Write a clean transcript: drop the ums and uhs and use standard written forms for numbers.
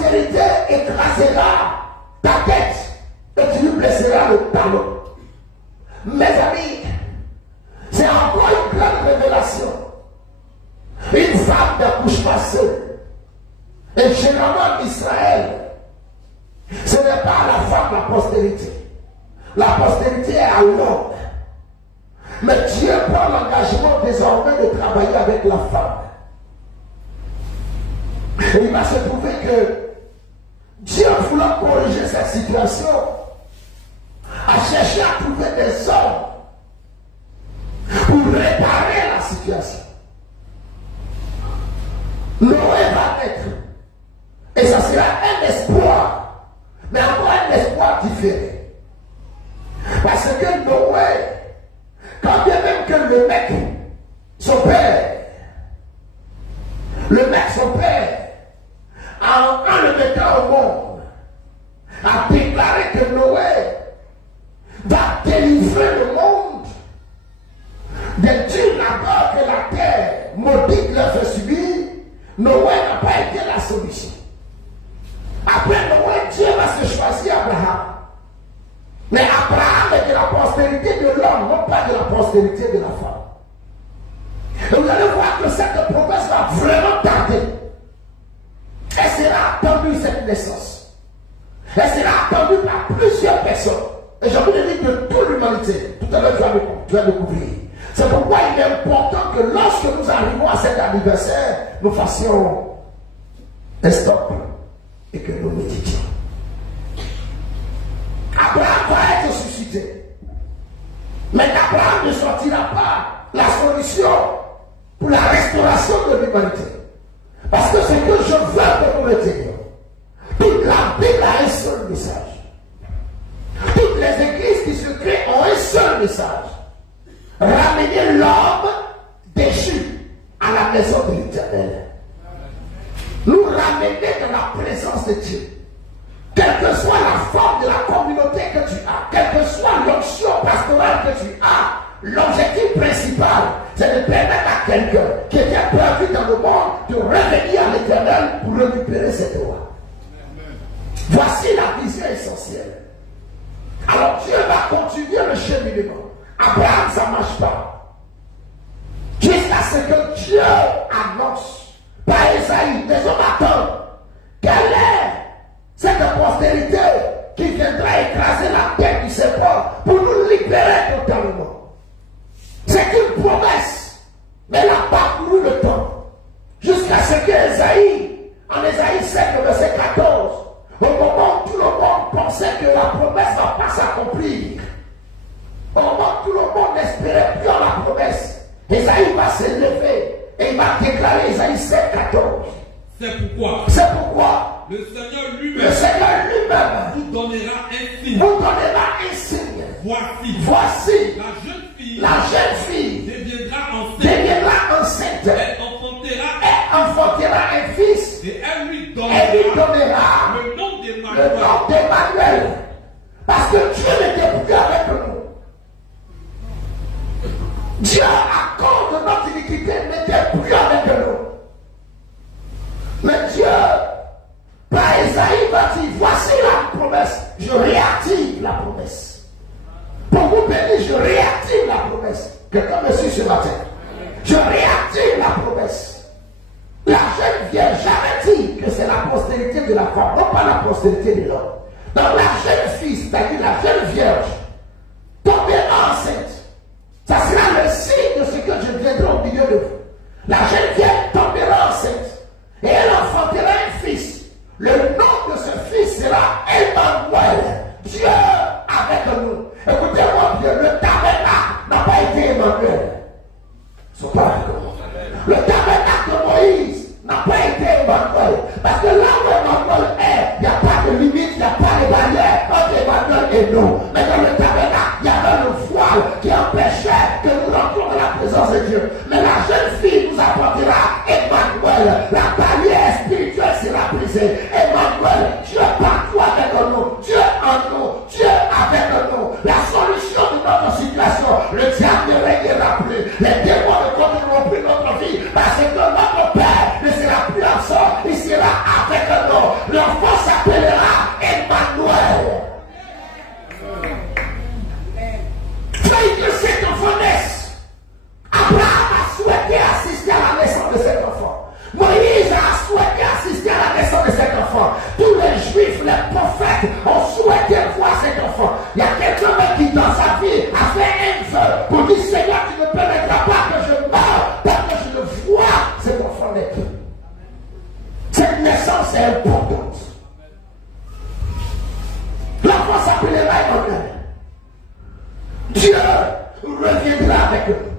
postérité écrasera ta tête et tu lui blesseras le talon. Mes amis, c'est encore une grande révélation. Une femme d'accouchement seule. Et généralement en Israël, ce n'est pas la femme la postérité. La postérité est à l'homme. Mais Dieu prend l'engagement désormais de travailler avec la femme. Et il va se trouver que Dieu, voulant corriger cette situation, a cherché à trouver des hommes pour réparer la situation. Noé va naître. Et ça sera un espoir. Mais encore un espoir différent. Parce que Noé, quand bien même que le mec, son père, en le mettant au monde, a déclaré que Noé va délivrer le monde des dures labeurs que la terre maudite leur fait subir. Noé n'a pas été la solution. Après Noé, Dieu va se choisir Abraham. Mais Abraham est de la postérité de l'homme, non pas de la postérité de la femme. Et vous allez voir que cette promesse va vraiment tarder. Elle sera attendue, cette naissance. Elle sera attendue par plusieurs personnes. Et j'ai envie de dire de toute l'humanité. Tout à l'heure, tu vas découvrir. C'est pourquoi il est important que lorsque nous arrivons à cet anniversaire, nous fassions un stop et que nous méditions. Abraham va être suscité. Mais Abraham ne sortira pas la solution pour la restauration de l'humanité. Parce que ce que je veux que nous retenions, toute la Bible a un seul message. Toutes les églises qui se créent ont un seul message. Ramener l'homme déchu à la maison de l'Éternel. Nous ramener dans la présence de Dieu. Quelle que soit la forme de la communauté que tu as, quelle que soit l'onction pastorale que tu as, l'objectif principal, c'est de permettre à quelqu'un qui était perdu dans le monde de revenir à l'Éternel pour récupérer ses droits. Voici la vision essentielle. Alors Dieu va continuer le cheminement. Abraham, ça ne marche pas. Jusqu'à ce que Dieu annonce par Esaïe, les hommes attendent. Quelle est cette postérité qui viendra écraser la tête du Seigneur pour nous libérer totalement? C'est une promesse, mais elle a parcouru le temps. Jusqu'à ce que Esaïe, en Esaïe 7, verset 14, au moment où tout le monde pensait que la promesse ne va pas s'accomplir, au moment où tout le monde n'espérait plus en la promesse, Esaïe va s'élever et il va déclarer Esaïe 7, 14. C'est pourquoi le Seigneur lui-même vous donnera un signe. Voici la jeune fille deviendra enceinte. Elle enfantera un fils. Et elle lui donnera le nom d'Emmanuel. Parce que Dieu n'était plus avec nous. Dieu, à cause de notre iniquité, n'était plus avec nous. Mais Dieu, par Esaïe, va dire, voici la promesse. Je réactive la promesse. Pour vous bénir, je réactive la promesse. Quelqu'un me suit ce matin. Je réactive la promesse. La jeune vierge, j'avais dit que c'est la postérité de la femme, non pas la postérité de l'homme. Donc la jeune fille, c'est-à-dire la jeune vierge, tombera enceinte. Ça sera le signe de ce que je viendrai au milieu de vous. La jeune vierge tombera enceinte. Et elle enfantera un fils. Le nom de ce fils sera Emmanuel. Dieu avec nous. Écoutez-moi bien, le tabernacle n'a pas été Emmanuel. Ils sont pas d'accord. Le tabernacle de Moïse n'a pas été Emmanuel. Parce que là où Emmanuel est, il n'y a pas de limite, il n'y a pas de barrière entre Emmanuel et nous. Mais dans le tabernacle, il y avait le voile qui empêchait que nous rentrions dans la présence de Dieu. Mais la jeune fille nous apportera Emmanuel. La barrière spirituelle sera brisée. Emmanuel, Dieu partout avec nous. Dieu en nous. Dieu avec nous. La solution de notre situation. Le diable ne régnera plus. Les démons ne continueront plus notre vie. Parce que notre Père ne sera plus absent. Il sera avec nous. Il y a quelqu'un qui dans sa vie a fait un vœu pour dire Seigneur, tu ne permettras pas que je meure parce que je le vois cet enfant naître. Cette naissance est importante. L'enfant s'appellera Emmanuel. Dieu reviendra avec eux.